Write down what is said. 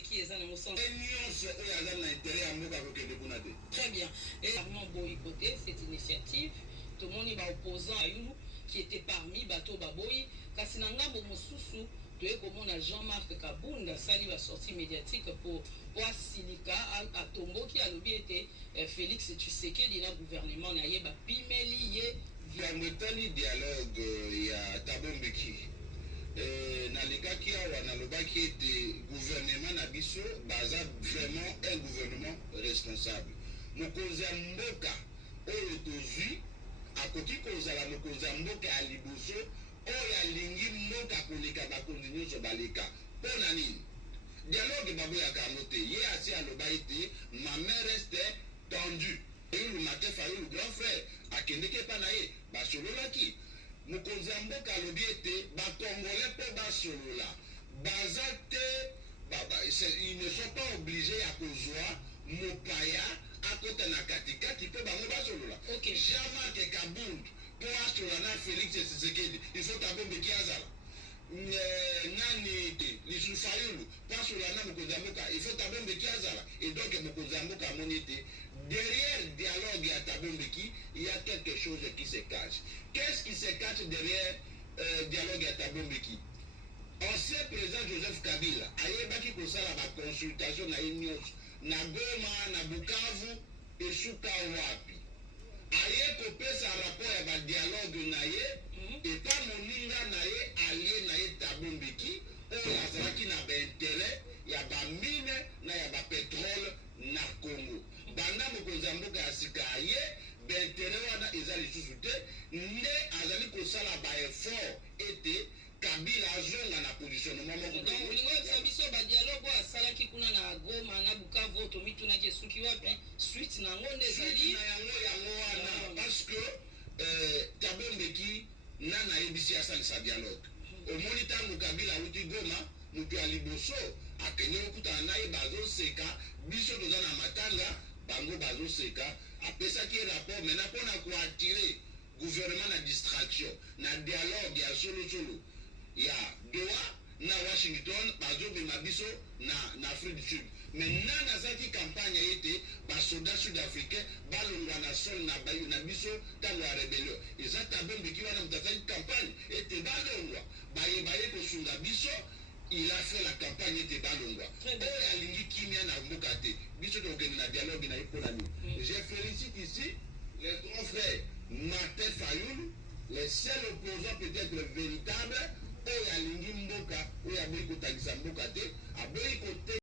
qui est dans mon sens. Très bien. Et vraiment boycotté cette initiative. Tout le monde est opposant à nous qui était parmi Bateau Baboy. Kasinanga Bomosusu, tu es comme on a Jean-Marc Kabunda, sali va sortie médiatique pour Silika à Tombo qui a lobby été Félix Tshisekedi dans le gouvernement. Il y a Pimeli, il y a un dialogue, il y a Tabombeki. Nalikaki awa nalobaki ete gouvernement na biso baza vraiment un gouvernement responsable. Mokonzi ya mboka oyo tozwi akoki kozala mokonzi ya mboka ya liboso oyo alingi mboka koleka bakonzi nyonso baleka mpo na nini dialogue baboyaka yango te ye asi aloba ete ma main reste tendue eyulu matefa yulu grand frère akendeki epa na ye basololaki mokonzi ya mboka alobi ete bakongole mpo basolola baza te ils ne sont pas obligés ya kozwa mopaya akota na katikati mpo bango basolola Jean-Marc Kabund mpo asolola na Félix Tshisekedi il faut Tabombeki azala nani te lisusu fayulu mpo asolola na mokonzi ya mboka il faut Tabombeki azala et donc mokonzi ya mboka amoni ete derrière dialogue à Tabombeki, il y a quelque chose qui se cache. Qu'est-ce qui se cache derrière dialogue à Tabombeki? Ancien président Joseph Kabila, ayebaki kosala ba consultation na union na Goma, na Bukavu, et Suka wapi. Aye kopesa rapport ya ba dialogue na ye, et pas moninga na ye, allié na ye Tabombeki, oyo azalaki na ba intérêt, ya ba mine, na ya ba pétrole na Congo. Banda mokonzi ya mboka ya sika ye bentere wana eza lisusu te nde azali kosala baeffort ete Kabila azonga na positionnement moko donc olingo yebisa biso badialogue oyo asalaki kuna na Goma na Bukavu tomitunaki esuki wapi suite nango nde ezali na yango wana parce que Tabombeki nana ayebisi asalisa dialogue omoni ntango Kabila awuti Goma moto ya liboso akende kokutana na ye bazoseka biso toza na matanga bango bazoseka apesaki rapport maintenant mpona koatire gouvernement na distraction na dialogue ya solosolo ya Doha na Washington bazobima biso na Afrique du Sud maintenant nazalaki campagne ete basoda sud-africain balongwa na sol na biso ntango ya rebellion eza Tabombeki wana moto azalaki campagne ete balongwa baye kosunga biso il a fait la campagne ete balongwa oyo alingi kimia na mboka te biso tokende na dialogue na ye mpo na nini je félicite ici les grands frères Martin Fayoul les seuls opposants peut-être véritables oyo alingi mboka oyo aboyi kotangisa mboka te aboyi kote